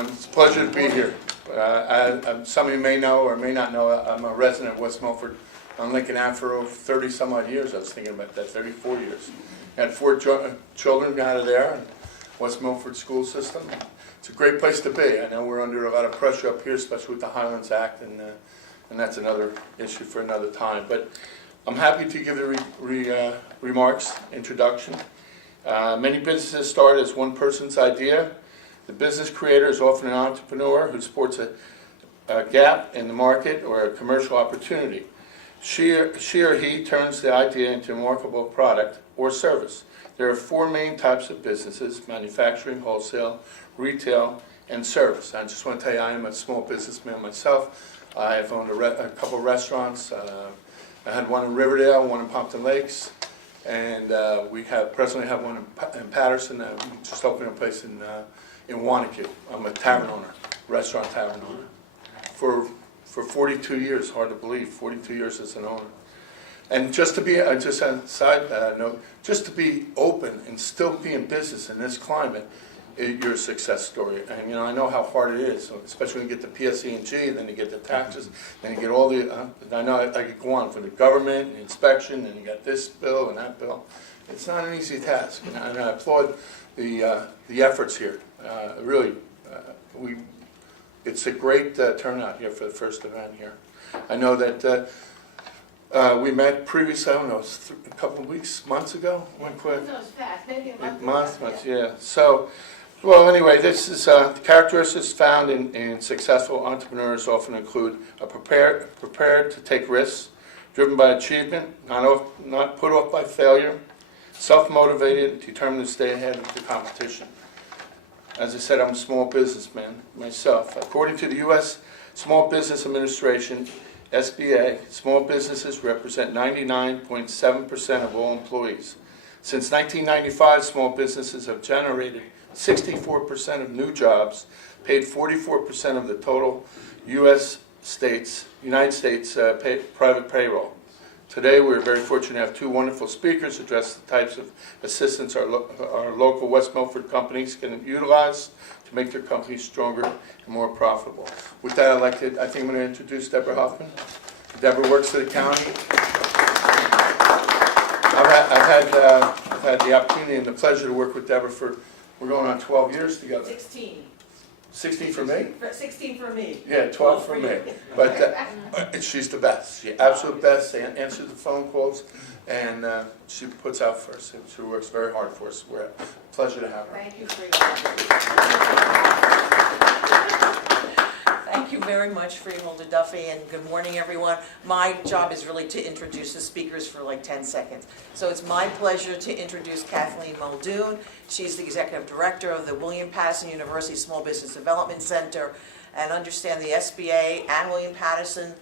everyone. It's a pleasure to be here. Some of you may know or may not know, I'm a resident of West Milford on Lincoln Ave for over 30 some odd years. I was thinking about that, 34 years. Had 4 children out of there in West Milford school system. It's a great place to be. I know we're under a lot of pressure up here, especially with the Highlands Act, and that's another issue for another time. But I'm happy to give the remarks, introduction. Many businesses start as one person's idea. The business creator is often an entrepreneur who supports a gap in the market or a commercial opportunity. She or he turns the idea into a marketable product or service. There are 4 main types of businesses: manufacturing, wholesale, retail, and service. I just want to tell you, I am a small businessman myself. I have owned a couple of restaurants. I had one in Riverdale, one in Pompton Lakes, and we presently have one in Patterson. We just opened a place in Wanacue. I'm a tavern owner, restaurant tavern owner. For 42 years, hard to believe, 42 years as an owner. And just to be, just a side note, just to be open and still be in business in this climate, you're a success story. And I know how hard it is, especially when you get the PSE&G, then you get the taxes, then you get all the, I know I could go on for the government, the inspection, and you got this bill and that bill. It's not an easy task, and I applaud the efforts here. Really, it's a great turnout here for the first event here. I know that we met previously, I don't know, a couple of weeks, months ago? It was fast, maybe a months, yeah. So, well, anyway, this is the characteristics found in successful entrepreneurs often include a prepared to take risks, driven by achievement, not put off by failure, self-motivated, determined to stay ahead of the competition. As I said, I'm a small businessman myself. According to the U.S. Small Business Administration, SBA, small businesses represent 99.7% of all employees. Since 1995, small businesses have generated 64% of new jobs, paid 44% of the total United States private payroll. Today, we're very fortunate to have 2 wonderful speakers address the types of assistance our local West Milford companies can utilize to make their companies stronger and more profitable. With that, I think I'm going to introduce Deborah Hoffman. Deborah works for the county. I've had the opportunity and the pleasure to work with Deborah we're going on 12 years together. 16. 16 for me? 16 for me. Yeah, 12 for me. But she's the best. She's absolute best. She answers the phone calls, and she puts out for us. She works very hard for us. We're a pleasure to have her. Thank you for your Thank you very much, Freeholder Duffy, and good morning, everyone. My job is really to introduce the speakers for like 10 seconds. So it's my pleasure to introduce Kathleen Muldoon. She's the Executive Director of the William Paterson University Small Business Development Center, and understand the SBA and William Paterson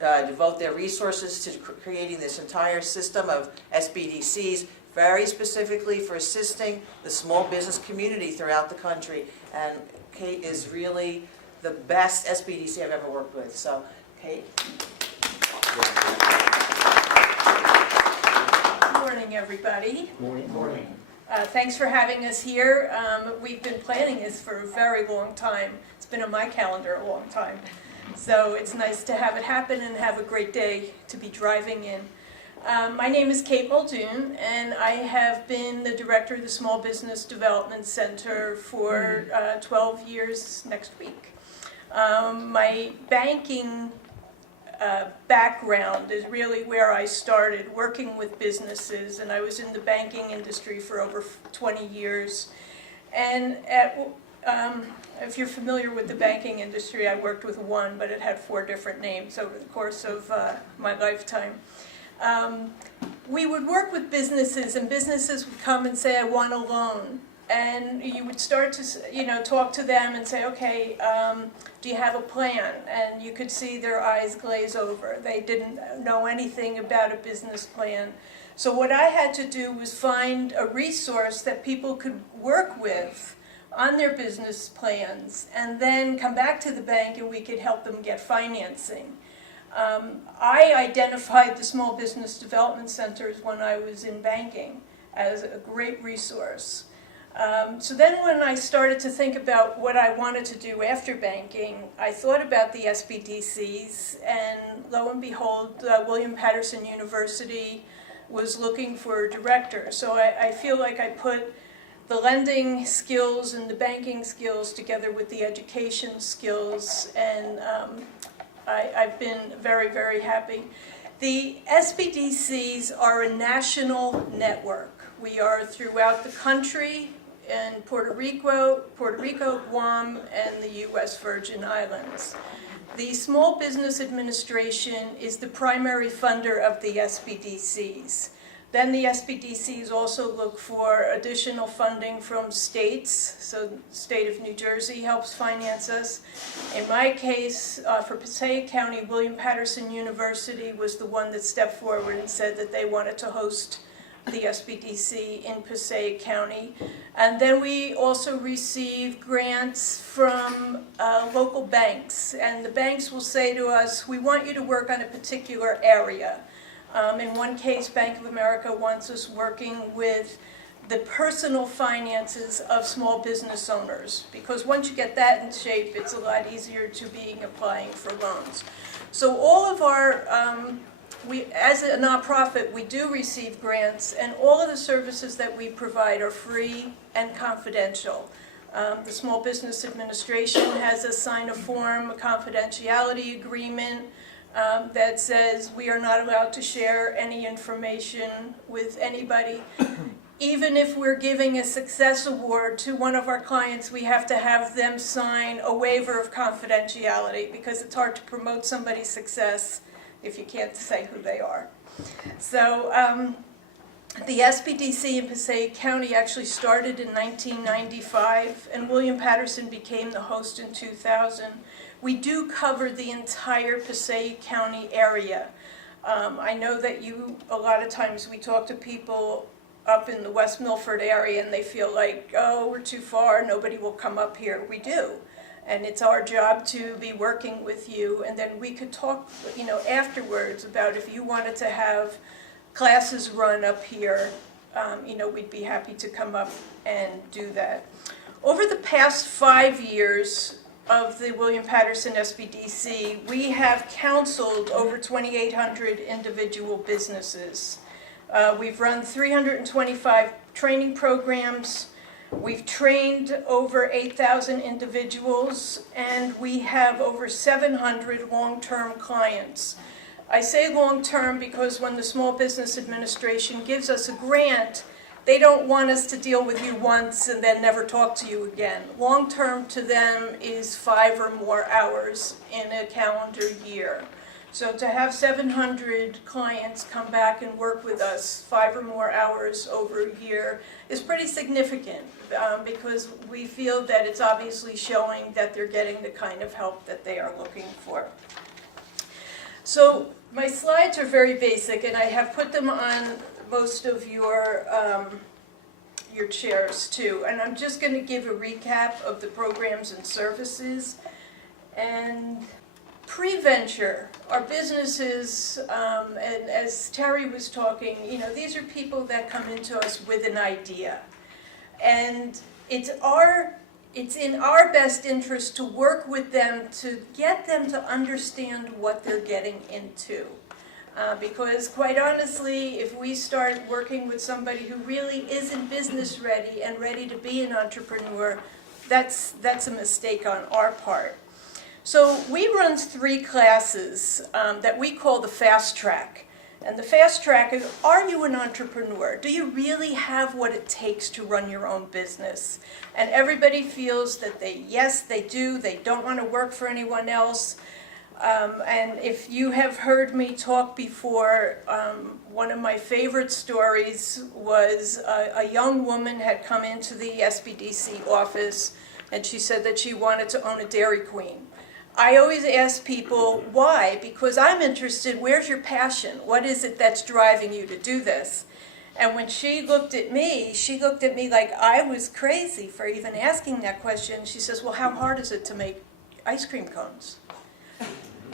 devote their resources to creating this entire system of SBDCs, very specifically for assisting the small business community throughout the country. And Kate is really the best SBDC I've ever worked with. So, Kate. Good morning, everybody. Morning. Thanks for having us here. We've been planning this for a very long time. It's been on my calendar a long time. So it's nice to have it happen and have a great day to be driving in. My name is Kate Muldoon, and I have been the director of the Small Business Development Center for 12 years next week. My banking background is really where I started working with businesses, and I was in the banking industry for over 20 years. And if you're familiar with the banking industry, I worked with one, but it had 4 different names over the course of my lifetime. We would work with businesses, and businesses would come and say, I want a loan. And you would start to, talk to them and say, okay, do you have a plan? And you could see their eyes glaze over. They didn't know anything about a business plan. So what I had to do was find a resource that people could work with on their business plans, and then come back to the bank and we could help them get financing. I identified the Small Business Development Centers when I was in banking as a great resource. So then when I started to think about what I wanted to do after banking, I thought about the SBDCs, and lo and behold, William Patterson University was looking for a director. So I feel like I put the lending skills and the banking skills together with the education skills, and I've been very, very happy. The SBDCs are a national network. We are throughout the country, in Puerto Rico, Guam, and the U.S. Virgin Islands. The Small Business Administration is the primary funder of the SBDCs. Then the SBDCs also look for additional funding from states. So the state of New Jersey helps finance us. In my case, for Passaic County, William Patterson University was the one that stepped forward and said that they wanted to host the SBDC in Passaic County. And then we also receive grants from local banks. And the banks will say to us, we want you to work on a particular area. In one case, Bank of America wants us working with the personal finances of small business owners, because once you get that in shape, it's a lot easier to be applying for loans. So all of our as a nonprofit, we do receive grants, and all of the services that we provide are free and confidential. The Small Business Administration has us sign a form, a confidentiality agreement that says we are not allowed to share any information with anybody. Even if we're giving a success award to one of our clients, we have to have them sign a waiver of confidentiality, because it's hard to promote somebody's success if you can't say who they are. So the SBDC in Passaic County actually started in 1995, and William Patterson became the host in 2000. We do cover the entire Passaic County area. I know that a lot of times we talk to people up in the West Milford area and they feel like, oh, we're too far, nobody will come up here. We do. And it's our job to be working with you, and then we could talk, afterwards about if you wanted to have classes run up here, we'd be happy to come up and do that. Over the past 5 years of the William Patterson SBDC, we have counseled over 2,800 individual businesses. We've run 325 training programs. We've trained over 8,000 individuals, and we have over 700 long-term clients. I say long-term because when the Small Business Administration gives us a grant, they don't want us to deal with you once and then never talk to you again. Long-term to them is 5 or more hours in a calendar year. So to have 700 clients come back and work with us 5 or more hours over a year is pretty significant, because we feel that it's obviously showing that they're getting the kind of help that they are looking for. So my slides are very basic, and I have put them on most of your chairs too. And I'm just going to give a recap of the programs and services. And pre-venture, our businesses, and as Terry was talking, these are people that come into us with an idea. And it's in our best interest to work with them to get them to understand what they're getting into. Because quite honestly, if we start working with somebody who really isn't business ready and ready to be an entrepreneur, that's a mistake on our part. So we run 3 classes that we call the Fast Track. And the Fast Track is, are you an entrepreneur? Do you really have what it takes to run your own business? And everybody feels that yes, they do. They don't want to work for anyone else. And if you have heard me talk before, one of my favorite stories was a young woman had come into the SBDC office, and she said that she wanted to own a Dairy Queen. I always ask people, why? Because I'm interested, where's your passion? What is it that's driving you to do this? And when she looked at me like I was crazy for even asking that question. She says, well, how hard is it to make ice cream cones?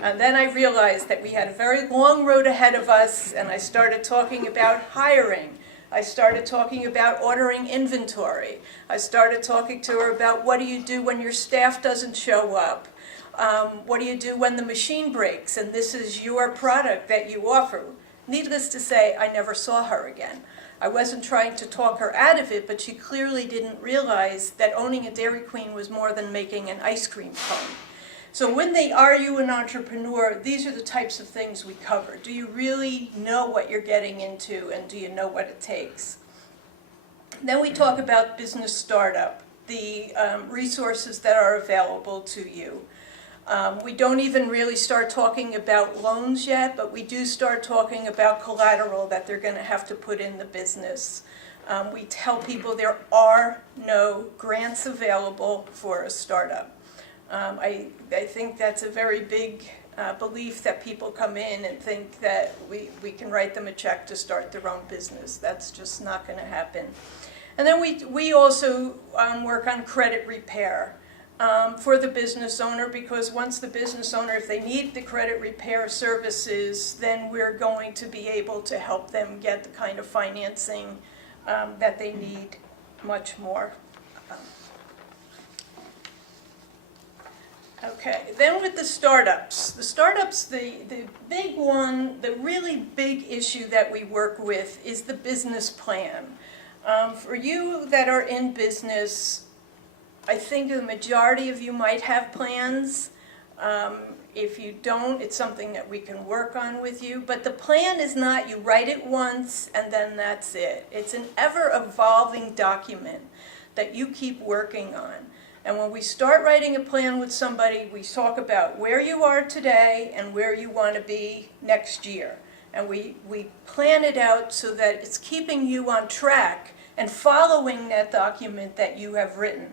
And then I realized that we had a very long road ahead of us, and I started talking about hiring. I started talking about ordering inventory. I started talking to her about what do you do when your staff doesn't show up? What do you do when the machine breaks and this is your product that you offer? Needless to say, I never saw her again. I wasn't trying to talk her out of it, but she clearly didn't realize that owning a Dairy Queen was more than making an ice cream cone. So when they are you an entrepreneur, these are the types of things we cover. Do you really know what you're getting into, and do you know what it takes? Then we talk about business startup, the resources that are available to you. We don't even really start talking about loans yet, but we do start talking about collateral that they're going to have to put in the business. We tell people there are no grants available for a startup. I think that's a very big belief that people come in and think that we can write them a check to start their own business. That's just not going to happen. And then we also work on credit repair for the business owner, because once the business owner, if they need the credit repair services, then we're going to be able to help them get the kind of financing that they need much more. Okay, then with the startups, the big one, the really big issue that we work with is the business plan. For you that are in business, I think the majority of you might have plans. If you don't, it's something that we can work on with you. But the plan is not you write it once and then that's it. It's an ever-evolving document that you keep working on. And when we start writing a plan with somebody, we talk about where you are today and where you want to be next year. And we plan it out so that it's keeping you on track and following that document that you have written.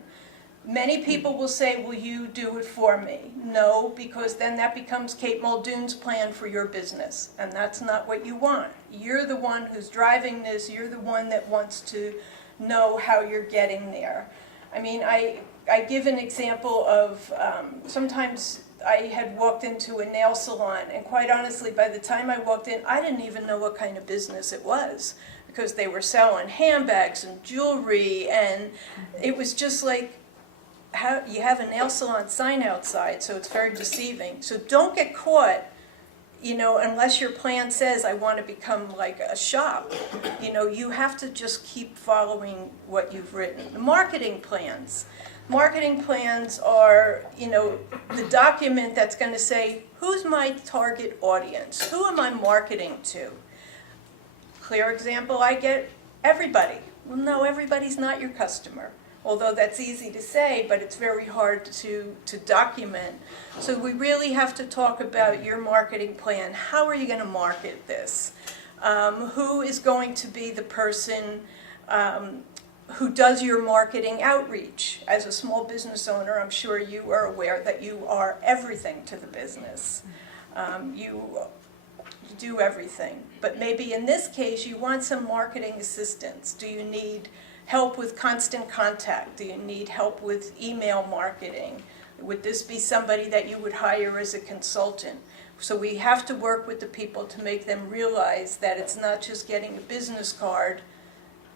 Many people will say, will you do it for me? No, because then that becomes Kate Muldoon's plan for your business. And that's not what you want. You're the one who's driving this. You're the one that wants to know how you're getting there. I mean, I give an example of sometimes I had walked into a nail salon, and quite honestly, by the time I walked in, I didn't even know what kind of business it was, because they were selling handbags and jewelry, and it was just like, you have a nail salon sign outside, so it's very deceiving. So don't get caught, unless your plan says, I want to become like a shop. You have to just keep following what you've written. The marketing plans. Marketing plans are, the document that's going to say, who's my target audience? Who am I marketing to? Clear example, I get everybody. Well, no, everybody's not your customer. Although that's easy to say, but it's very hard to document. So we really have to talk about your marketing plan. How are you going to market this? Who is going to be the person who does your marketing outreach? As a small business owner, I'm sure you are aware that you are everything to the business. You do everything. But maybe in this case, you want some marketing assistance. Do you need help with constant contact? Do you need help with email marketing? Would this be somebody that you would hire as a consultant? So we have to work with the people to make them realize that it's not just getting a business card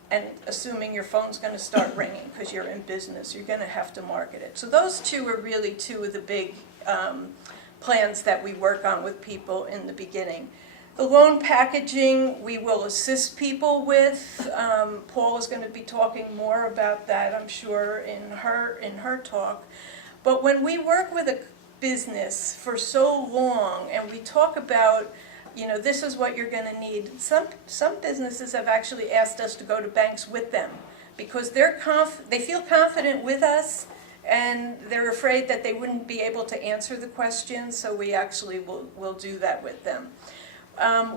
and assuming your phone's going to start ringing because you're in business. You're going to have to market it. So those two are really two of the big plans that we work on with people in the beginning. The loan packaging, we will assist people with. Paul is going to be talking more about that, I'm sure, in her talk. But when we work with a business for so long and we talk about, this is what you're going to need, some businesses have actually asked us to go to banks with them because they feel confident with us and they're afraid that they wouldn't be able to answer the questions, so we actually will do that with them.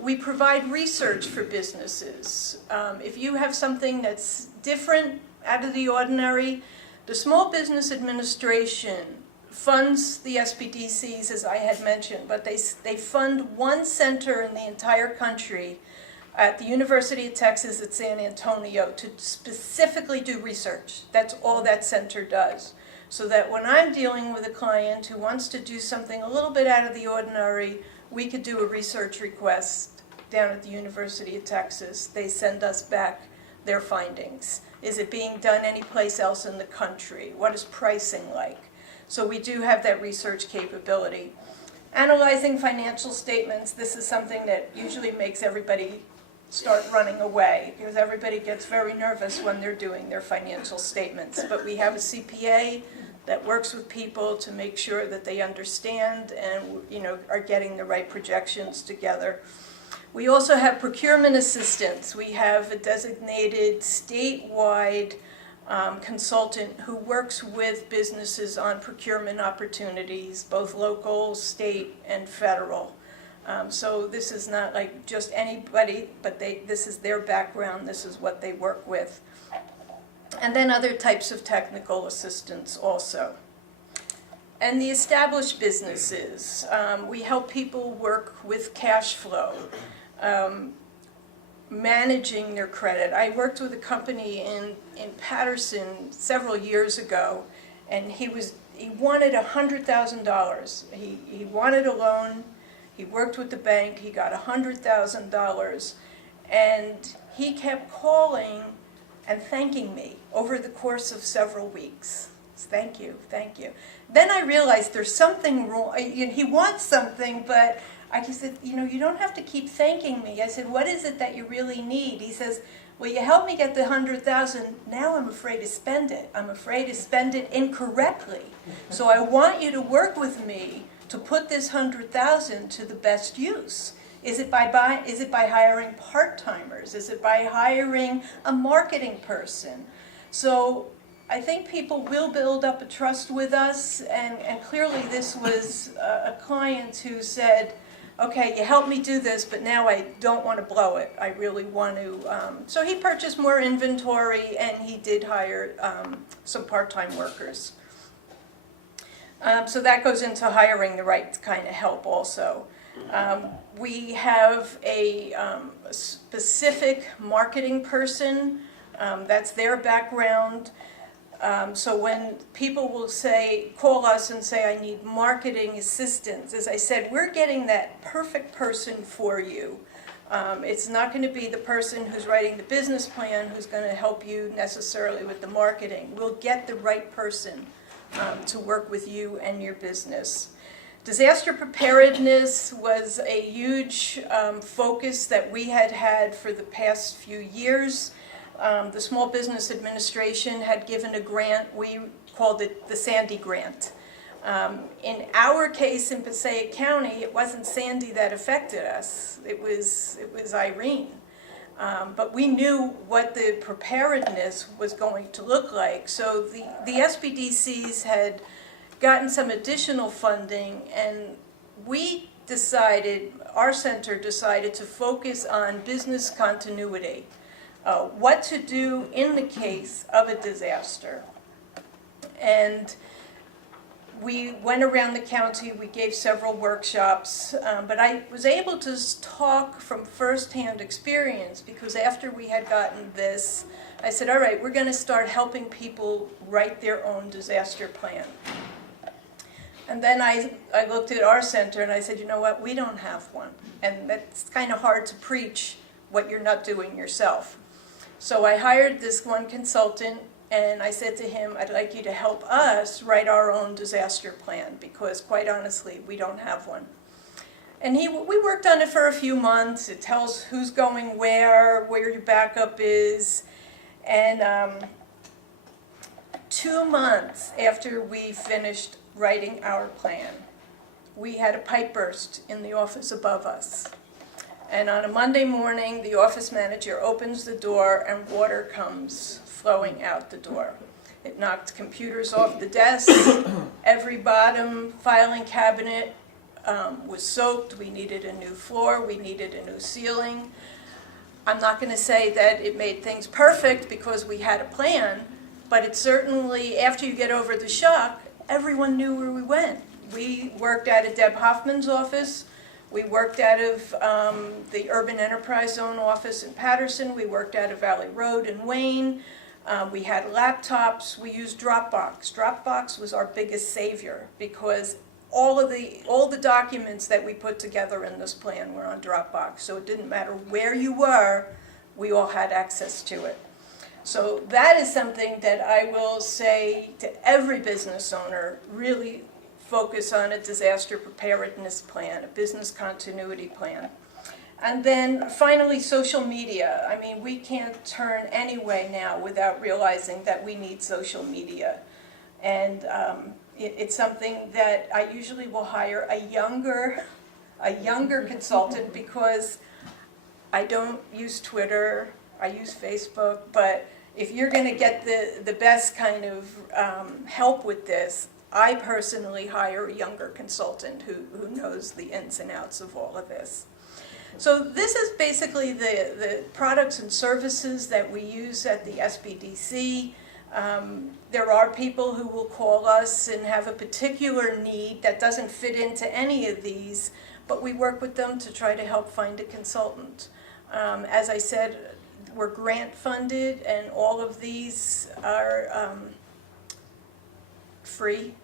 We provide research for businesses. If you have something that's different, out of the ordinary, the Small Business Administration funds the SBDCs, as I had mentioned, but they fund one center in the entire country at the University of Texas at San Antonio to specifically do research. That's all that center does. So that when I'm dealing with a client who wants to do something a little bit out of the ordinary, we could do a research request down at the University of Texas. They send us back their findings. Is it being done anyplace else in the country? What is pricing like? So we do have that research capability. Analyzing financial statements, this is something that usually makes everybody start running away because everybody gets very nervous when they're doing their financial statements. But we have a CPA that works with people to make sure that they understand and are getting the right projections together. We also have procurement assistants. We have a designated statewide consultant who works with businesses on procurement opportunities, both local, state, and federal. So this is not like just anybody, but this is their background, this is what they work with. And then other types of technical assistance also. And the established businesses, we help people work with cash flow, managing their credit. I worked with a company in Patterson several years ago, and he wanted $100,000. He wanted a loan. He worked with the bank. He got $100,000, and he kept calling and thanking me over the course of several weeks. Thank you, thank you. Then I realized there's something wrong. He wants something, but I said, you don't have to keep thanking me. I said, what is it that you really need? He says, well, you helped me get the $100,000. Now I'm afraid to spend it. I'm afraid to spend it incorrectly. So I want you to work with me to put this $100,000 to the best use. Is it by hiring part-timers? Is it by hiring a marketing person? So I think people will build up a trust with us, and clearly this was a client who said, okay, you helped me do this, but now I don't want to blow it. I really want to. So he purchased more inventory, and he did hire some part-time workers. So that goes into hiring the right kind of help also. We have a specific marketing person. That's their background. So when people will call us and say, I need marketing assistance, as I said, we're getting that perfect person for you. It's not going to be the person who's writing the business plan who's going to help you necessarily with the marketing. We'll get the right person to work with you and your business. Disaster preparedness was a huge focus that we had for the past few years. The Small Business Administration had given a grant. We called it the Sandy Grant. In our case in Passaic County, it wasn't Sandy that affected us. It was Irene. But we knew what the preparedness was going to look like. So the SBDCs had gotten some additional funding, and our center decided to focus on business continuity. What to do in the case of a disaster. And we went around the county, we gave several workshops, but I was able to talk from firsthand experience because after we had gotten this, I said, all right, we're going to start helping people write their own disaster plan. And then I looked at our center and I said, you know what, we don't have one. And that's kind of hard to preach what you're not doing yourself. So I hired this one consultant, and I said to him, I'd like you to help us write our own disaster plan, because quite honestly, we don't have one. And we worked on it for a few months. It tells who's going where your backup is. And 2 months after we finished writing our plan, we had a pipe burst in the office above us. And on a Monday morning, the office manager opens the door and water comes flowing out the door. It knocked computers off the desk. Every bottom filing cabinet was soaked. We needed a new floor. We needed a new ceiling. I'm not going to say that it made things perfect because we had a plan, but it certainly, after you get over the shock, everyone knew where we went. We worked out of Deb Hoffman's office. We worked out of the Urban Enterprise Zone office in Patterson. We worked out of Valley Road in Wayne. We had laptops. We used Dropbox. Dropbox was our biggest savior because all the documents that we put together in this plan were on Dropbox. So it didn't matter where you were, we all had access to it. So that is something that I will say to every business owner, really focus on a disaster preparedness plan, a business continuity plan. And then finally, social media. I mean, we can't turn any way now without realizing that we need social media. And it's something that I usually will hire a younger consultant, because I don't use Twitter, I use Facebook, but if you're going to get the best kind of help with this, I personally hire a younger consultant who knows the ins and outs of all of this. So this is basically the products and services that we use at the SBDC. There are people who will call us and have a particular need that doesn't fit into any of these, but we work with them to try to help find a consultant. As I said, we're grant funded, and all of these are free,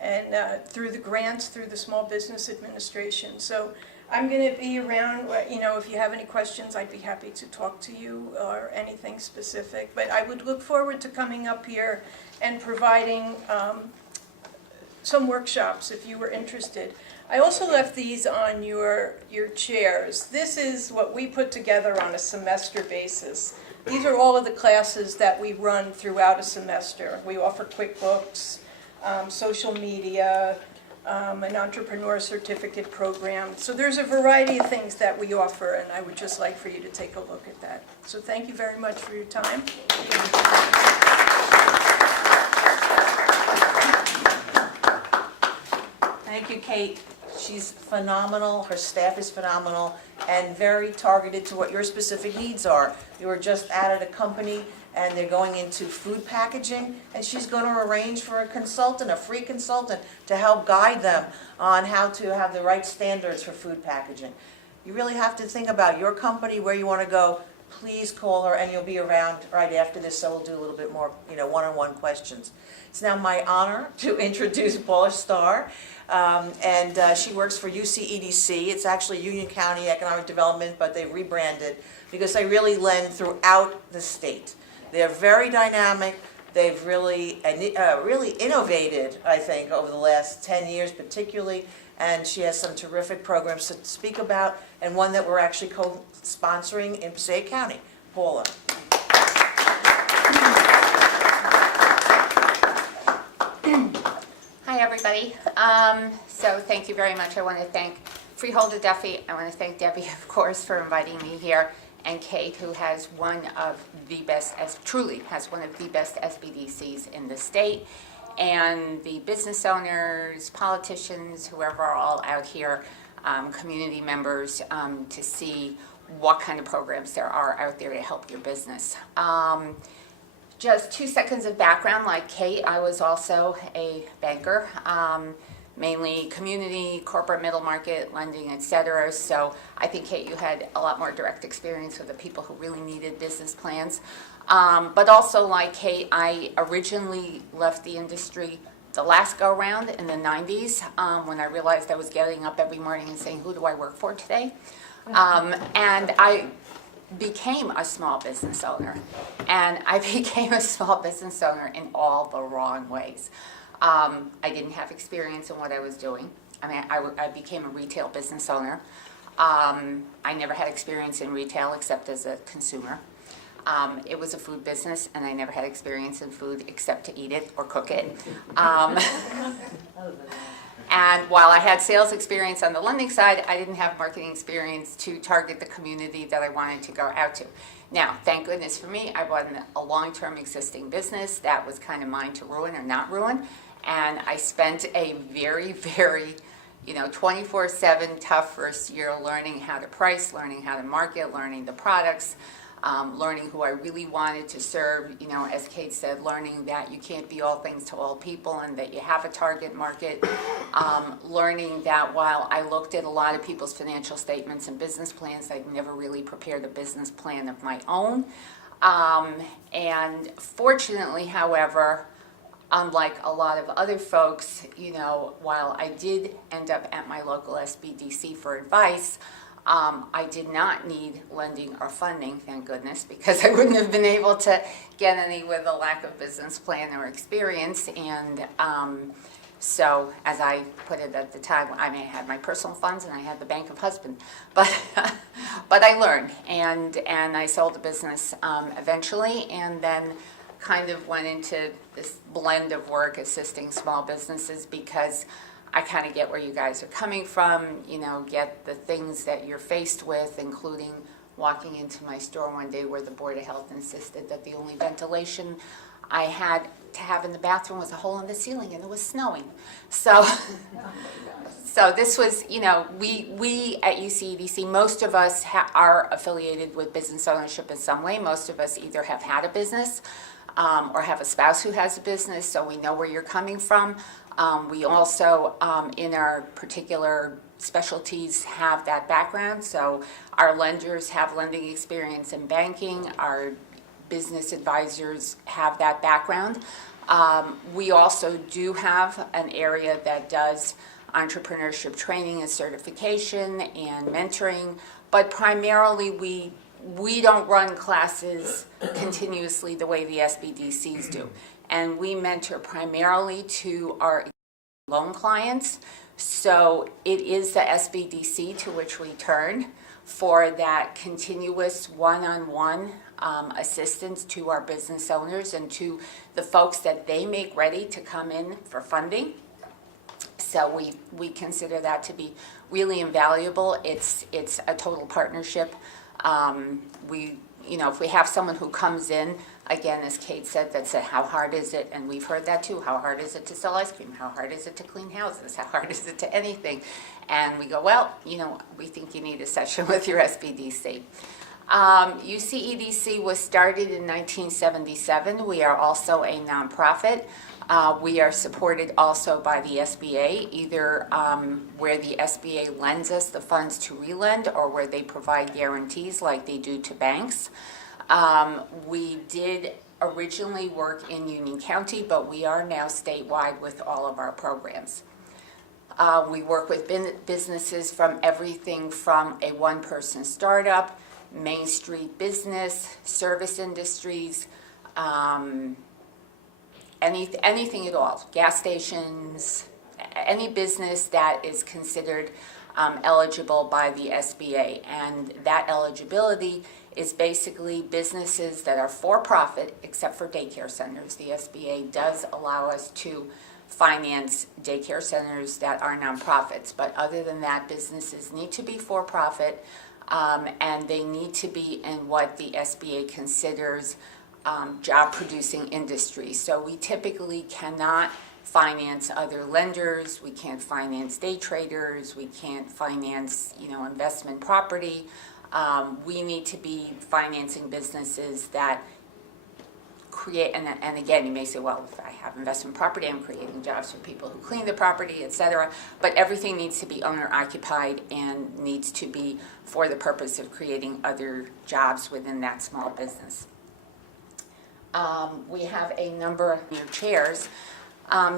and through the grants, through the Small Business Administration. So I'm going to be around, if you have any questions, I'd be happy to talk to you or anything specific. But I would look forward to coming up here and providing some workshops if you were interested. I also left these on your chairs. This is what we put together on a semester basis. These are all of the classes that we run throughout a semester. We offer QuickBooks, social media, an entrepreneur certificate program. So there's a variety of things that we offer, and I would just like for you to take a look at that. So thank you very much for your time. Thank you, Kate. She's phenomenal, her staff is phenomenal, and very targeted to what your specific needs are. You were just out at a company, and they're going into food packaging, and she's going to arrange for a consultant, a free consultant, to help guide them on how to have the right standards for food packaging. You really have to think about your company, where you want to go. Please call her, and you'll be around right after this, so we'll do a little bit more, one-on-one questions. It's now my honor to introduce Paula Starr, and she works for UCEDC. It's actually Union County Economic Development, but they rebranded because they really lend throughout the state. They're very dynamic. They've really innovated, I think, over the last 10 years particularly, and she has some terrific programs to speak about, and one that we're actually co-sponsoring in Passaic County. Paula. Hi, everybody. So thank you very much. I want to thank Freeholder Duffy. I want to thank Debbie, of course, for inviting me here, and Kate, who has truly has one of the best SBDCs in the state, and the business owners, politicians, whoever are all out here, community members, to see what kind of programs there are out there to help your business. Just 2 seconds of background. Like Kate, I was also a banker, mainly community, corporate, middle market, lending, etc. So I think, Kate, you had a lot more direct experience with the people who really needed business plans. But also, like Kate, I originally left the industry the last go-round in the 90s when I realized I was getting up every morning and saying, who do I work for today? And I became a small business owner, and I became a small business owner in all the wrong ways. I didn't have experience in what I was doing. I mean, I became a retail business owner. I never had experience in retail except as a consumer. It was a food business, and I never had experience in food except to eat it or cook it. And while I had sales experience on the lending side, I didn't have marketing experience to target the community that I wanted to go out to. Now, thank goodness for me, I bought a long-term existing business that was kind of mine to ruin or not ruin. And I spent a very, very, 24/7 tough first year learning how to price, learning how to market, learning the products, learning who I really wanted to serve, as Kate said, learning that you can't be all things to all people and that you have a target market, learning that while I looked at a lot of people's financial statements and business plans, I'd never really prepared a business plan of my own. And fortunately, however, unlike a lot of other folks, while I did end up at my local SBDC for advice, I did not need lending or funding, thank goodness, because I wouldn't have been able to get any with a lack of business plan or experience. And so, as I put it at the time, I may have had my personal funds and I had the bank of husband, but I learned, and I sold the business eventually, and then kind of went into this blend of work assisting small businesses, because I kind of get where you guys are coming from, you know, get the things that you're faced with, including walking into my store one day where the Board of Health insisted that the only ventilation I had to have in the bathroom was a hole in the ceiling, and it was snowing. So, so this was, you know, we at UCEDC, most of us are affiliated with business ownership in some way. Most of us either have had a business or have a spouse who has a business, so we know where you're coming from. We also, in our particular specialties, have that background. So our lenders have lending experience in banking. Our business advisors have that background. We also do have an area that does entrepreneurship training and certification and mentoring, but primarily we don't run classes continuously the way the SBDCs do. And we mentor primarily to our loan clients. So it is the SBDC to which we turn for that continuous one-on-one assistance to our business owners and to the folks that they make ready to come in for funding. So we consider that to be really invaluable. It's a total partnership. If we have someone who comes in, again, as Kate said, that said, how hard is it? And we've heard that too. How hard is it to sell ice cream? How hard is it to clean houses? How hard is it to anything? And we go, well, we think you need a session with your SBDC. UCEDC was started in 1977. We are also a nonprofit. We are supported also by the SBA, either where the SBA lends us the funds to relend or where they provide guarantees like they do to banks. We did originally work in Union County, but we are now statewide with all of our programs. We work with businesses from everything from a one-person startup, Main Street business, service industries, anything at all, gas stations, any business that is considered eligible by the SBA. And that eligibility is basically businesses that are for-profit, except for daycare centers. The SBA does allow us to finance daycare centers that are nonprofits, but other than that, businesses need to be for-profit, and they need to be in what the SBA considers job-producing industries. So we typically cannot finance other lenders, we can't finance day traders, we can't finance, investment property. We need to be financing businesses that create, and again, you may say, well, if I have investment property, I'm creating jobs for people who clean the property, etc. But everything needs to be owner-occupied and needs to be for the purpose of creating other jobs within that small business. We have a number of new chairs.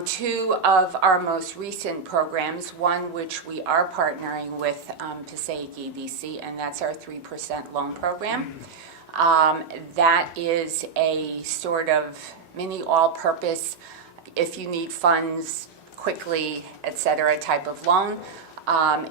Two of our most recent programs, one which we are partnering with Passaic EDC, and that's our 3% loan program. That is a sort of mini all-purpose, if you need funds quickly, etc. type of loan.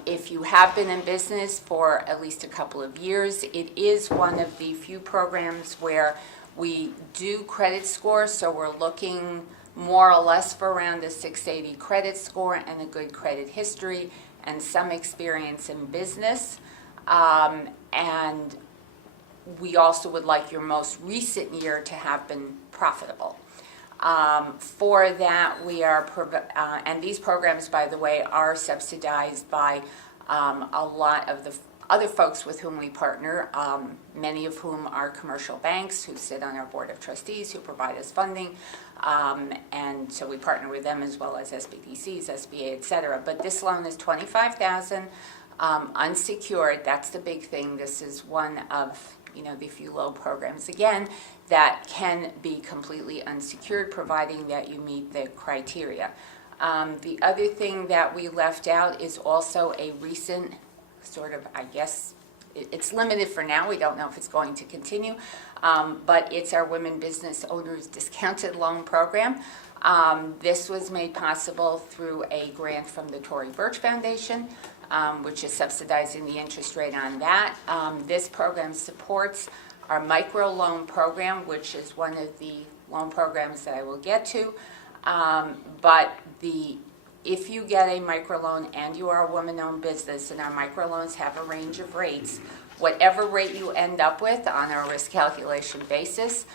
If you have been in business for at least a couple of years, it is one of the few programs where we do credit score, so we're looking more or less for around a 680 credit score and a good credit history and some experience in business. And we also would like your most recent year to have been profitable. For that, we are, and these programs, by the way, are subsidized by a lot of the other folks with whom we partner, many of whom are commercial banks who sit on our board of trustees who provide us funding. And so we partner with them as well as SBDCs, SBA, etc. But this loan is $25,000 unsecured. That's the big thing. This is one of the few loan programs, again, that can be completely unsecured, providing that you meet the criteria. The other thing that we left out is also a recent sort of, I guess, it's limited for now. We don't know if it's going to continue, but it's our Women Business Owners Discounted Loan Program. This was made possible through a grant from the Tory Burch Foundation, which is subsidizing the interest rate on that. This program supports our microloan program, which is one of the loan programs that I will get to. If you get a microloan and you are a woman-owned business, and our microloans have a range of rates, whatever rate you end up with on our risk calculation basis,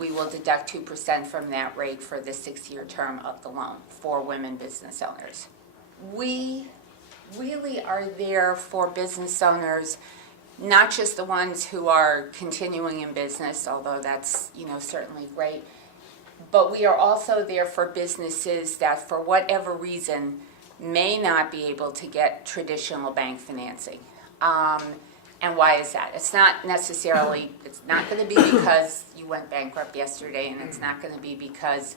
we will deduct 2% from that rate for the 6-year term of the loan for women business owners. We really are there for business owners, not just the ones who are continuing in business, although that's, certainly great, but we are also there for businesses that, for whatever reason, may not be able to get traditional bank financing. And why is that? It's not necessarily, it's not going to be because you went bankrupt yesterday, and it's not going to be because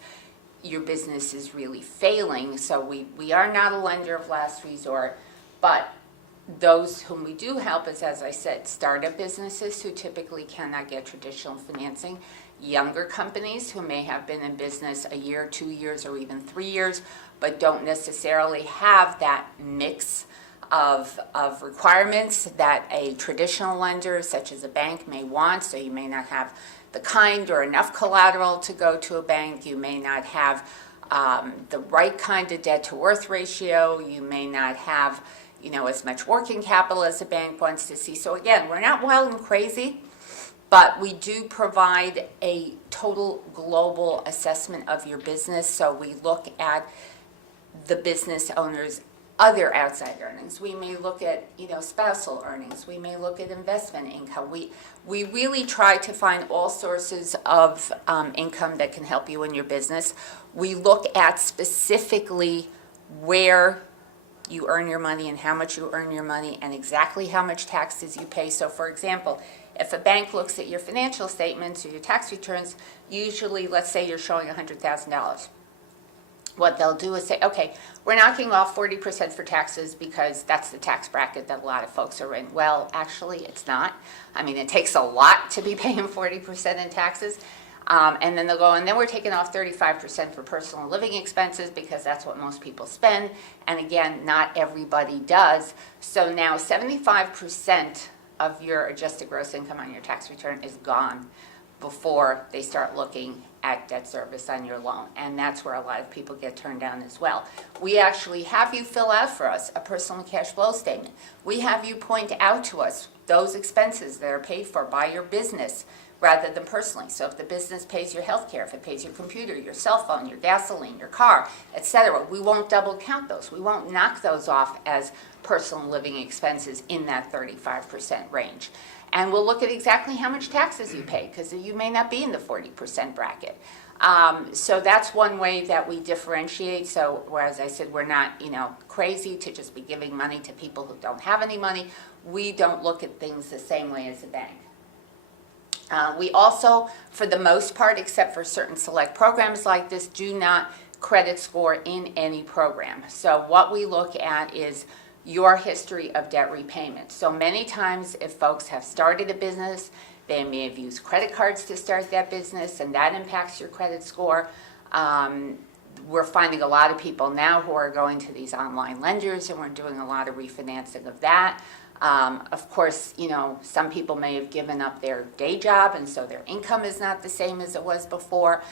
your business is really failing. So we are not a lender of last resort, but those whom we do help is, as I said, startup businesses who typically cannot get traditional financing, younger companies who may have been in business a year, 2 years, or even 3 years, but don't necessarily have that mix of requirements that a traditional lender, such as a bank, may want. So you may not have the kind or enough collateral to go to a bank. You may not have the right kind of debt-to-worth ratio. You may not have as much working capital as a bank wants to see. So again, we're not wild and crazy, but we do provide a total global assessment of your business. So we look at the business owner's other outside earnings. We may look at, spousal earnings. We may look at investment income. We really try to find all sources of income that can help you in your business. We look at specifically where you earn your money and how much you earn your money and exactly how much taxes you pay. So for example, if a bank looks at your financial statements or your tax returns, usually, let's say you're showing $100,000. What they'll do is say, okay, we're knocking off 40% for taxes because that's the tax bracket that a lot of folks are in. Well, actually, it's not. I mean, it takes a lot to be paying 40% in taxes. And then they'll go, and then we're taking off 35% for personal living expenses because that's what most people spend. And again, not everybody does. So now 75% of your adjusted gross income on your tax return is gone before they start looking at debt service on your loan. And that's where a lot of people get turned down as well. We actually have you fill out for us a personal cash flow statement. We have you point out to us those expenses that are paid for by your business rather than personally. So if the business pays your health care, if it pays your computer, your cell phone, your gasoline, your car, etc., we won't double count those. We won't knock those off as personal living expenses in that 35% range. And we'll look at exactly how much taxes you pay, because you may not be in the 40% bracket. So that's one way that we differentiate. So whereas I said we're not, crazy to just be giving money to people who don't have any money, we don't look at things the same way as a bank. We also, for the most part, except for certain select programs like this, do not credit score in any program. So what we look at is your history of debt repayment. So many times if folks have started a business, they may have used credit cards to start that business, and that impacts your credit score. We're finding a lot of people now who are going to these online lenders, and we're doing a lot of refinancing of that. Of course, some people may have given up their day job, and so their income is not the same as it was before.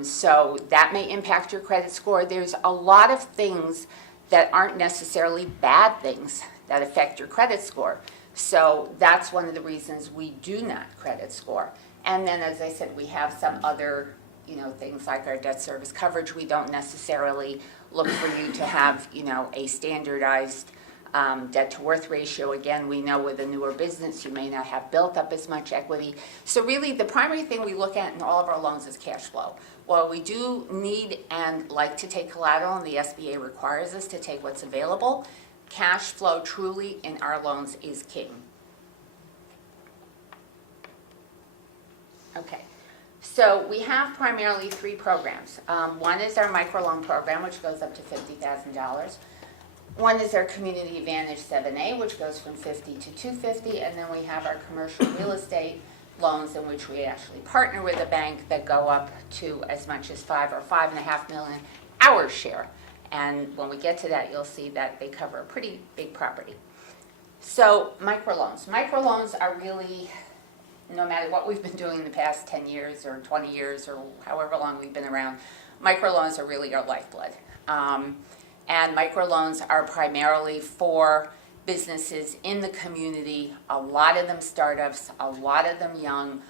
So that may impact your credit score. There's a lot of things that aren't necessarily bad things that affect your credit score. So that's one of the reasons we do not credit score. And then, as I said, we have some other, things like our debt service coverage. We don't necessarily look for you to have, a standardized debt to worth ratio. Again, we know with a newer business, you may not have built up as much equity. So really, the primary thing we look at in all of our loans is cash flow. While we do need and like to take collateral, and the SBA requires us to take what's available, cash flow truly in our loans is king. Okay, so we have primarily 3 programs. One is our microloan program, which goes up to $50,000. One is our Community Advantage 7A, which goes from 50 to 250, and then we have our commercial real estate loans in which we actually partner with a bank that go up to as much as 5 or 5.5 million, our share. And when we get to that, you'll see that they cover a pretty big property. So microloans. Microloans are really, no matter what we've been doing in the past 10 years or 20 years or however long we've been around, microloans are really our lifeblood. And microloans are primarily for businesses in the community, a lot of them startups, a lot of them young,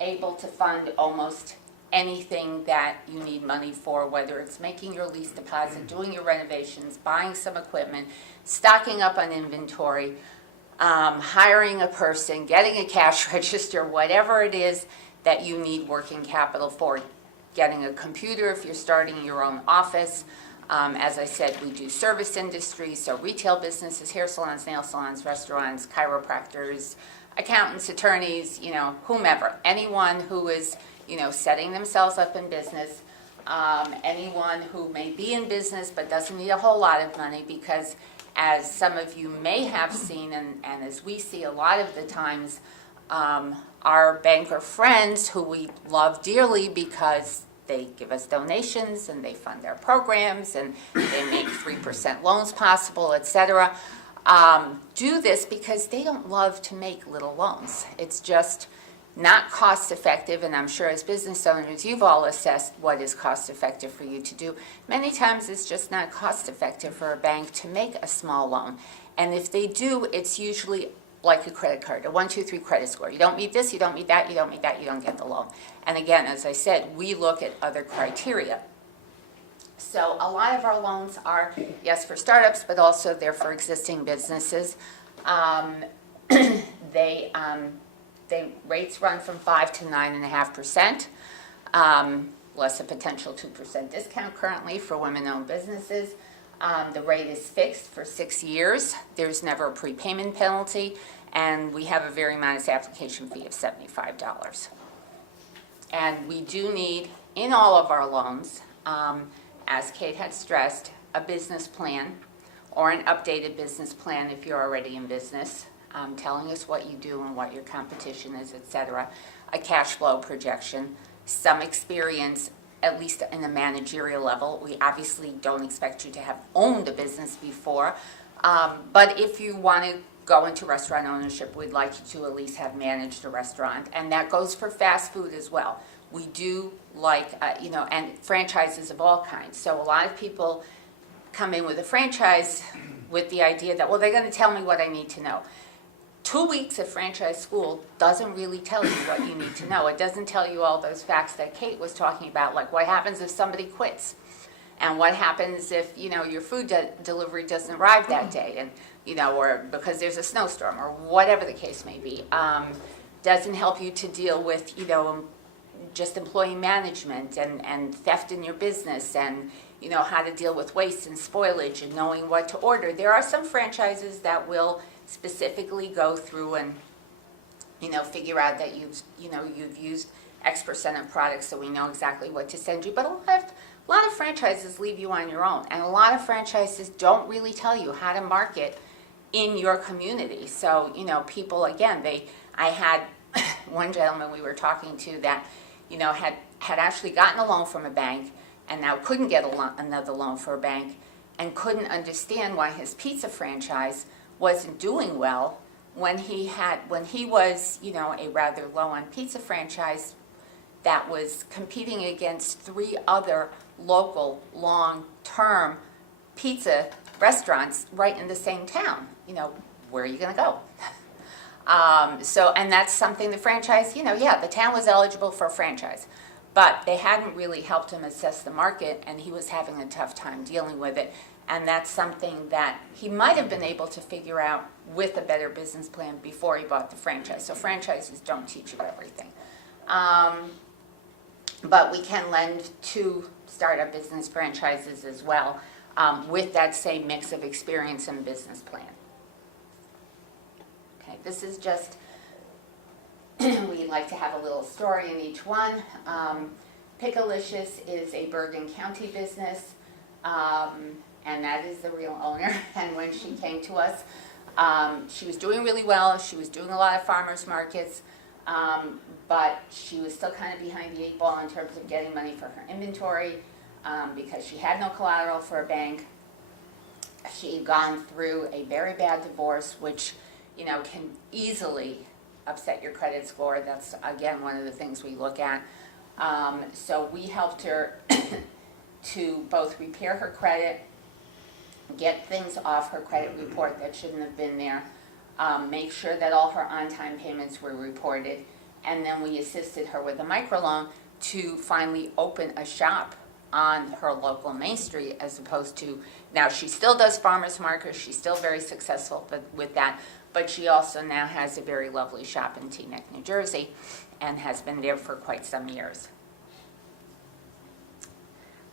able to fund almost anything that you need money for, whether it's making your lease deposit, doing your renovations, buying some equipment, stocking up on inventory, hiring a person, getting a cash register, whatever it is that you need working capital for, getting a computer if you're starting your own office. As I said, we do service industry, so retail businesses, hair salons, nail salons, restaurants, chiropractors, accountants, attorneys, whomever, anyone who is setting themselves up in business, anyone who may be in business but doesn't need a whole lot of money, because as some of you may have seen, and as we see a lot of the times, our banker friends who we love dearly because they give us donations and they fund our programs and they make 3% loans possible, etc., do this because they don't love to make little loans. It's just not cost effective, and I'm sure as business owners you've all assessed what is cost effective for you to do. Many times it's just not cost effective for a bank to make a small loan, and if they do, it's usually like a credit card, a 1, 2, 3 credit score. You don't meet this, you don't meet that, you don't meet that, you don't get the loan. And again, as I said, we look at other criteria. So a lot of our loans are, yes, for startups, but also they're for existing businesses. They rates run from 5 to 9.5%, less a potential 2% discount currently for women-owned businesses. The rate is fixed for 6 years. There's never a prepayment penalty, and we have a very modest application fee of $75. And we do need, in all of our loans, as Kate had stressed, a business plan or an updated business plan if you're already in business, telling us what you do and what your competition is, etc., a cash flow projection, some experience, at least in a managerial level. We obviously don't expect you to have owned a business before, but if you want to go into restaurant ownership, we'd like you to at least have managed a restaurant, and that goes for fast food as well. We do like, and franchises of all kinds. So a lot of people come in with a franchise with the idea that, well, they're going to tell me what I need to know. 2 weeks of franchise school doesn't really tell you what you need to know. It doesn't tell you all those facts that Kate was talking about, like what happens if somebody quits, and what happens if your food delivery doesn't arrive that day, and or because there's a snowstorm or whatever the case may be. Doesn't help you to deal with just employee management and theft in your business, and how to deal with waste and spoilage and knowing what to order. There are some franchises that will specifically go through and figure out that you've used X% of products, so we know exactly what to send you. But a lot of franchises leave you on your own, and a lot of franchises don't really tell you how to market in your community. So people, again, I had one gentleman we were talking to that had actually gotten a loan from a bank and now couldn't get another loan for a bank, and couldn't understand why his pizza franchise wasn't doing well when he was a rather low on pizza franchise that was competing against 3 other local long-term pizza restaurants right in the same town. Where are you going to go? And that's something the franchise, the town was eligible for a franchise, but they hadn't really helped him assess the market, and he was having a tough time dealing with it. And that's something that he might have been able to figure out with a better business plan before he bought the franchise. So franchises don't teach you everything. But we can lend to startup business franchises as well, with that same mix of experience and business plan. Okay, this is just, we like to have a little story in each one. Pickalicious is a Bergen County business. And that is the real owner. And when she came to us, she was doing really well. She was doing a lot of farmers markets, but she was still kind of behind the 8 ball in terms of getting money for her inventory because she had no collateral for a bank. She had gone through a very bad divorce, which, you know, can easily upset your credit score. That's, again, one of the things we look at. So we helped her to both repair her credit, get things off her credit report that shouldn't have been there, make sure that all her on-time payments were reported, and then we assisted her with a microloan to finally open a shop on her local Main Street, as opposed to, now she still does farmers markets, she's still very successful with that, but she also now has a very lovely shop in Teaneck, New Jersey, and has been there for quite some years.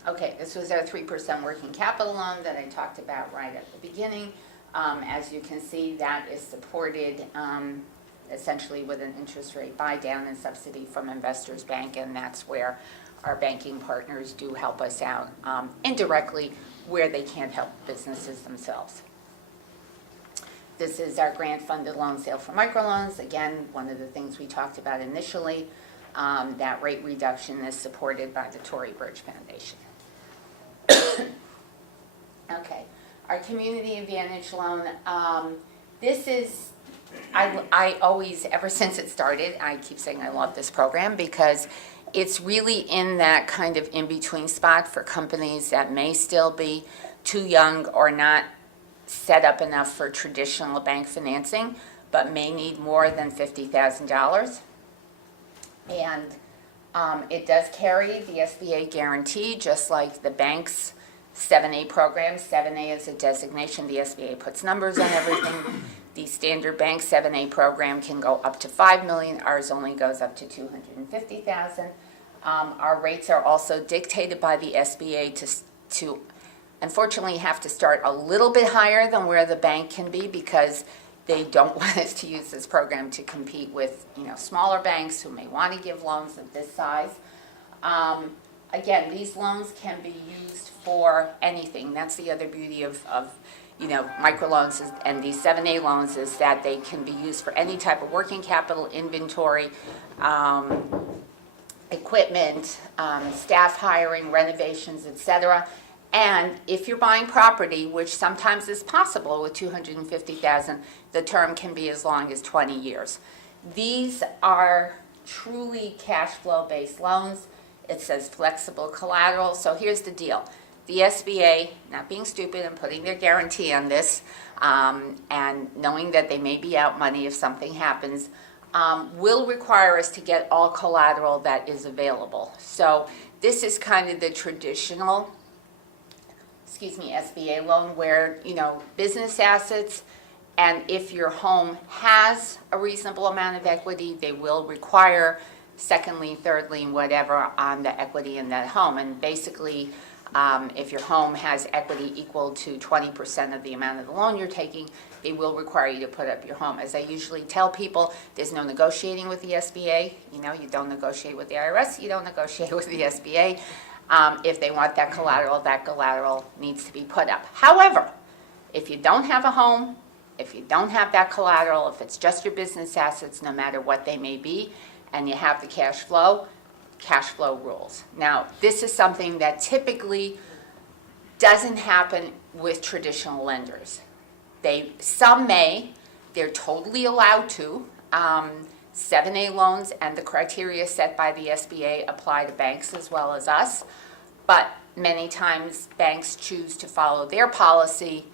Okay, this was our 3% working capital loan that I talked about right at the beginning. As you can see, that is supported essentially with an interest rate buy down and subsidy from Investors Bank, and that's where our banking partners do help us out indirectly where they can't help businesses themselves. This is our grant-funded loan sale for microloans. Again, one of the things we talked about initially, that rate reduction is supported by the Tory Burch Foundation. Okay, our Community Advantage loan, this is, I always, ever since it started, I keep saying I love this program because it's really in that kind of in-between spot for companies that may still be too young or not set up enough for traditional bank financing, but may need more than $50,000. And it does carry the SBA guarantee, just like the bank's 7A program. 7A is a designation. The SBA puts numbers on everything. The standard bank 7A program can go up to $5 million. Ours only goes up to $250,000. Our rates are also dictated by the SBA to unfortunately have to start a little bit higher than where the bank can be, because they don't want us to use this program to compete with, you know, smaller banks who may want to give loans of this size. Again, these loans can be used for anything. That's the other beauty of you know, microloans and these 7A loans, is that they can be used for any type of working capital, inventory, equipment, staff hiring, renovations, etc. And if you're buying property, which sometimes is possible with $250,000, the term can be as long as 20 years. These are truly cash flow based loans. It says flexible collateral. So here's the deal. The SBA, not being stupid and putting their guarantee on this, and knowing that they may be out money if something happens, will require us to get all collateral that is available. So this is kind of the traditional, SBA loan where, you know, business assets, and if your home has a reasonable amount of equity, they will require second lien, third lien, whatever on the equity in that home. And basically, if your home has equity equal to 20% of the amount of the loan you're taking, they will require you to put up your home. As I usually tell people, there's no negotiating with the SBA. You know, you don't negotiate with the IRS, you don't negotiate with the SBA. If they want that collateral needs to be put up. However, if you don't have a home, if you don't have that collateral, if it's just your business assets, no matter what they may be, and you have the cash flow rules. Now, this is something that typically doesn't happen with traditional lenders. Some may, they're totally allowed to. 7A loans and the criteria set by the SBA apply to banks as well as us, but many times banks choose to follow their policy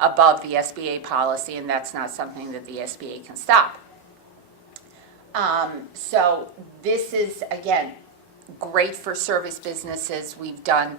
above the SBA policy, and that's not something that the SBA can stop. So this is, again, great for service businesses. We've done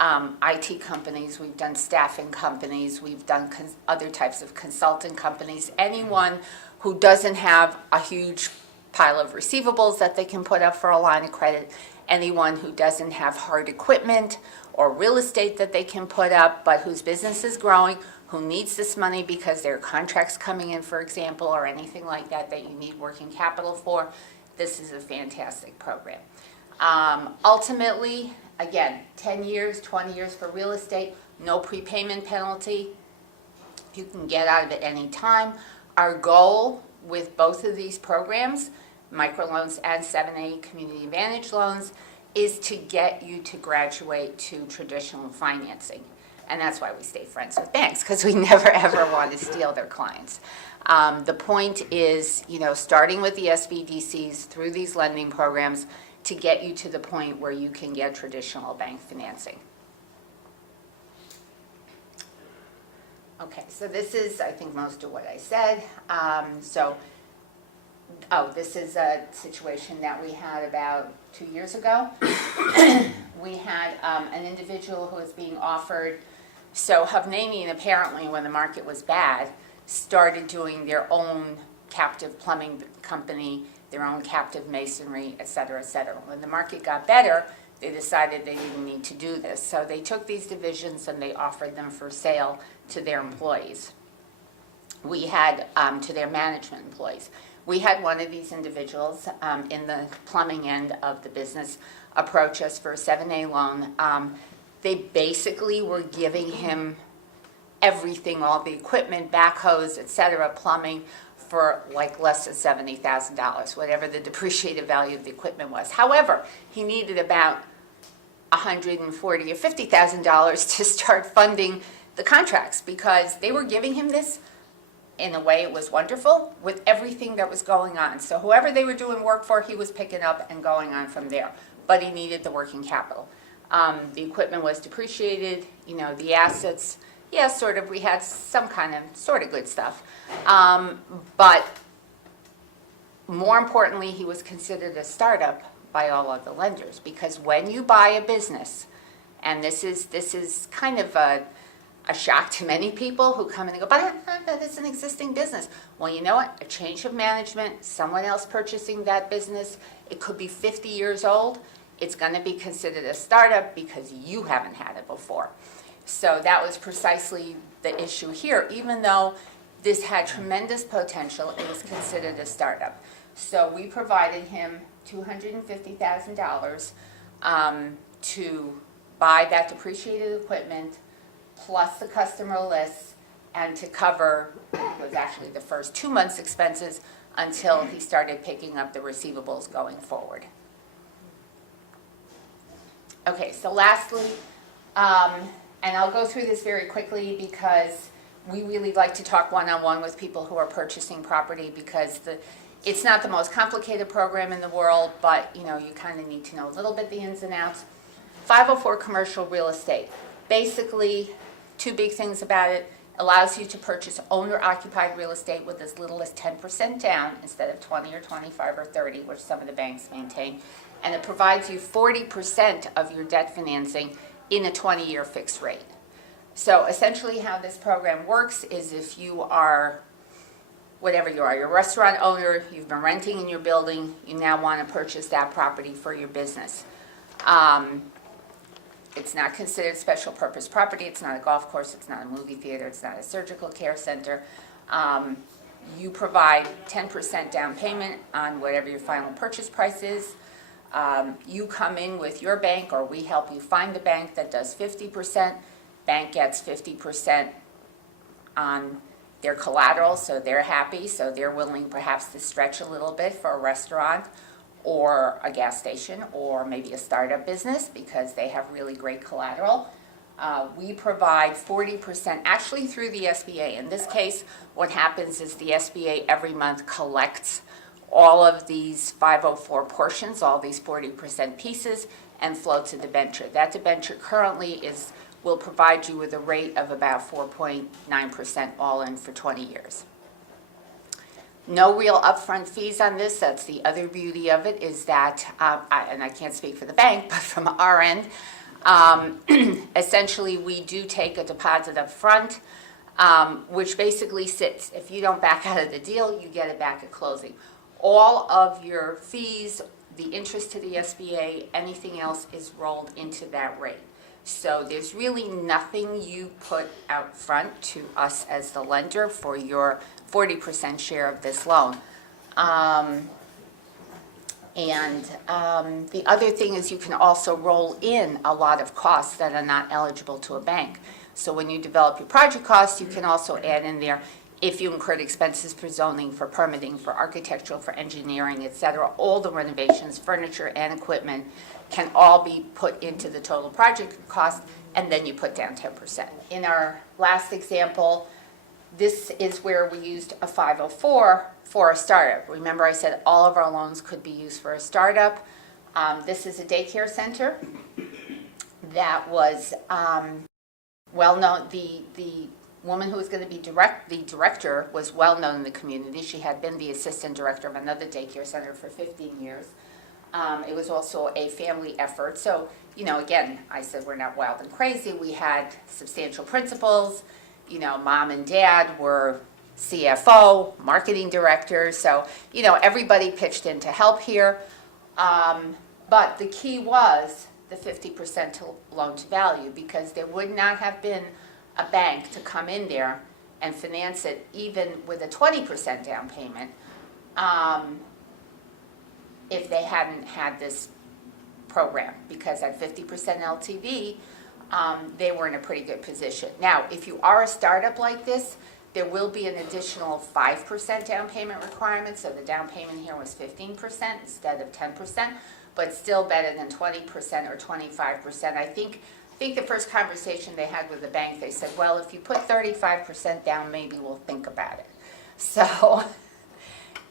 IT companies, we've done staffing companies, we've done other types of consulting companies. Anyone who doesn't have a huge pile of receivables that they can put up for a line of credit, anyone who doesn't have hard equipment or real estate that they can put up, but whose business is growing, who needs this money because there are contracts coming in, for example, or anything like that that you need working capital for, this is a fantastic program. Ultimately, again, 10 years, 20 years for real estate, no prepayment penalty. You can get out of it any time. Our goal with both of these programs, microloans and 7A Community Advantage loans, is to get you to graduate to traditional financing. And that's why we stay friends with banks, because we never ever want to steal their clients. The point is, starting with the SBDCs through these lending programs to get you to the point where you can get traditional bank financing. Okay, so this is, I think, most of what I said. This is a situation that we had about 2 years ago. We had an individual who was being offered, so Hovnanian apparently, when the market was bad, started doing their own captive plumbing company, their own captive masonry, et cetera, et cetera. When the market got better, they decided they didn't need to do this. So they took these divisions and they offered them for sale to their employees. We had, to their management employees. We had one of these individuals in the plumbing end of the business approach us for a 7A loan. They basically were giving him everything, all the equipment, backhoes, et cetera, plumbing, for like less than $70,000, whatever the depreciated value of the equipment was. However, he needed about $140,000 or $50,000 to start funding the contracts, because they were giving him this. In a way, it was wonderful with everything that was going on. So whoever they were doing work for, he was picking up and going on from there. But he needed the working capital. The equipment was depreciated, the assets, yeah, sort of, we had some kind of sort of good stuff. But more importantly, he was considered a startup by all of the lenders, because when you buy a business, and this is kind of a shock to many people who come in and go, but it's an existing business. Well, you know what? A change of management, someone else purchasing that business, it could be 50 years old. It's going to be considered a startup because you haven't had it before. So that was precisely the issue here. Even though this had tremendous potential, it was considered a startup. So we provided him $250,000 to buy that depreciated equipment, plus the customer list, and to cover, it was actually the first 2 months' expenses until he started picking up the receivables going forward. Okay, so lastly, and I'll go through this very quickly because we really like to talk one-on-one with people who are purchasing property, because it's not the most complicated program in the world, but you kind of need to know a little bit the ins and outs. 504 commercial real estate. Basically, two big things about it: allows you to purchase owner-occupied real estate with as little as 10% down instead of 20 or 25 or 30, which some of the banks maintain. And it provides you 40% of your debt financing in a 20-year fixed rate. So essentially how this program works is, if you are, whatever you are, you're a restaurant owner, you've been renting in your building, you now want to purchase that property for your business. It's not considered special purpose property, it's not a golf course, it's not a movie theater, it's not a surgical care center. You provide 10% down payment on whatever your final purchase price is. You come in with your bank, or we help you find a bank that does 50%. Bank gets 50% on their collateral, so they're happy, so they're willing perhaps to stretch a little bit for a restaurant or a gas station or maybe a startup business because they have really great collateral. We provide 40% actually through the SBA. In this case, what happens is the SBA every month collects all of these 504 portions, all these 40% pieces, and floats a debenture. That debenture currently will provide you with a rate of about 4.9% all in for 20 years. No real upfront fees on this. That's the other beauty of it, is that, and I can't speak for the bank, but from our end, essentially we do take a deposit up front, which basically sits. If you don't back out of the deal, you get it back at closing. All of your fees, the interest to the SBA, anything else is rolled into that rate. So there's really nothing you put out front to us as the lender for your 40% share of this loan. The other thing is you can also roll in a lot of costs that are not eligible to a bank. So when you develop your project costs, you can also add in there if you incurred expenses for zoning, for permitting, for architectural, for engineering, et cetera, all the renovations, furniture and equipment can all be put into the total project cost, and then you put down 10%. In our last example, this is where we used a 504 for a startup. Remember I said all of our loans could be used for a startup. This is a daycare center that was well-known. The woman who was going to be the director was well-known in the community. She had been the assistant director of another daycare center for 15 years. It was also a family effort. So, you know, again, I said we're not wild and crazy. We had substantial principals. You know, mom and dad were CFO, marketing directors. So, you know, everybody pitched in to help here. But the key was the 50% loan to value, because there would not have been a bank to come in there and finance it even with a 20% down payment if they hadn't had this program, because at 50% LTV, they were in a pretty good position. Now, if you are a startup like this, there will be an additional 5% down payment requirement, so the down payment here was 15% instead of 10%, but still better than 20% or 25%. I think the first conversation they had with the bank, they said, well, if you put 35% down, maybe we'll think about it. So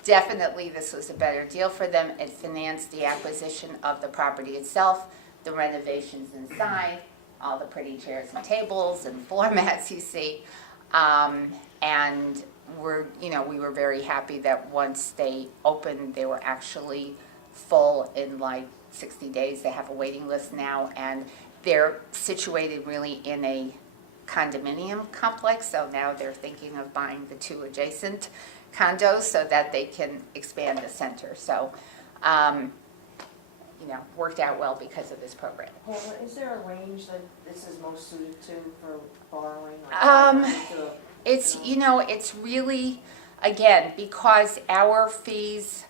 definitely this was a better deal for them. It financed the acquisition of the property itself, the renovations inside, all the pretty chairs and tables and floor mats you see. And we were very happy that once they opened, they were actually full in like 60 days. They have a waiting list now, and they're situated really in a condominium complex, so now they're thinking of buying the 2 adjacent condos so that they can expand the center. So, worked out well because of this program. Paula, is there a range that this is most suited to for borrowing? It's really, again, because our fees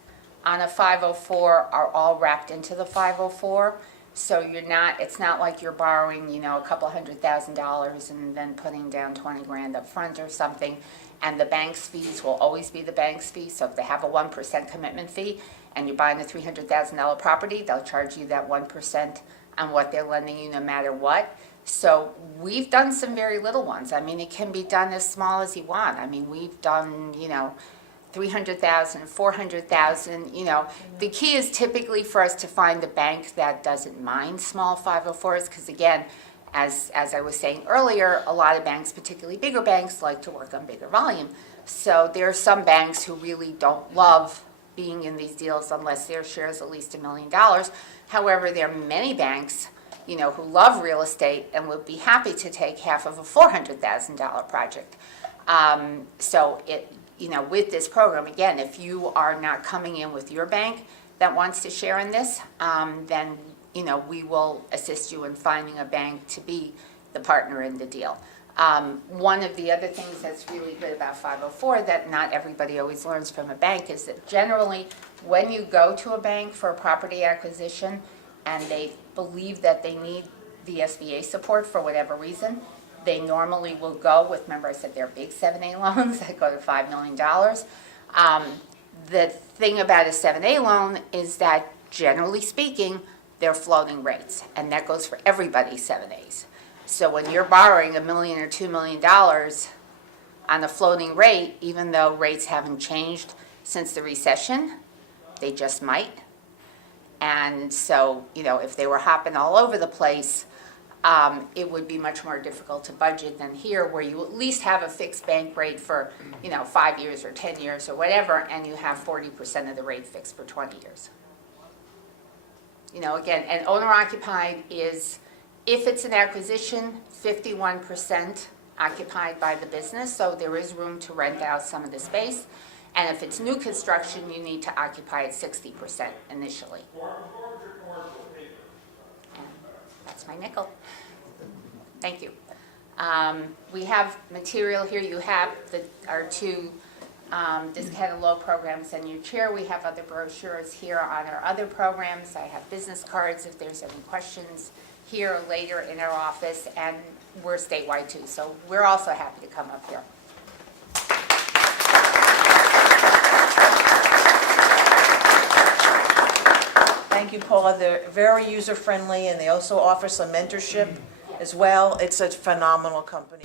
on a 504 are all wrapped into the 504. So it's not like you're borrowing, a couple $100,000 and then putting down 20 grand up front or something. And the bank's fees will always be the bank's fee. So if they have a 1% commitment fee and you're buying a $300,000 property, they'll charge you that 1% on what they're lending you no matter what. So we've done some very little ones. I mean, it can be done as small as you want. I mean, we've done, $300,000, $400,000, The key is typically for us to find a bank that doesn't mind small 504s, because again, as I was saying earlier, a lot of banks, particularly bigger banks, like to work on bigger volume. So there are some banks who really don't love being in these deals unless their share is at least $1 million. However, there are many banks, who love real estate and would be happy to take half of a $400,000 project. With this program, again, if you are not coming in with your bank that wants to share in this, then we will assist you in finding a bank to be the partner in the deal. One of the other things that's really good about 504 that not everybody always learns from a bank is that generally when you go to a bank for a property acquisition and they believe that they need the SBA support for whatever reason, they normally will go with, remember I said they're big 7A loans that go to $5 million. The thing about a 7A loan is that generally speaking, they're floating rates, and that goes for everybody 7As. So when you're borrowing $1 million or $2 million on a floating rate, even though rates haven't changed since the recession, they just might. And so, if they were hopping all over the place, it would be much more difficult to budget than here, where you at least have a fixed bank rate for, 5 years or 10 years or whatever, and you have 40% of the rate fixed for 20 years. Again, and owner-occupied is, if it's an acquisition, 51% occupied by the business, so there is room to rent out some of the space. And if it's new construction, you need to occupy it 60% initially. And that's my nickel. Thank you. We have material here. You have our 2 discounted loan programs in your chair. We have other brochures here on our other programs. I have business cards if there's any questions here or later in our office. And we're statewide too, so we're also happy to come up here. Thank you, Paula. They're very user-friendly, and they also offer some mentorship as well. It's a phenomenal company.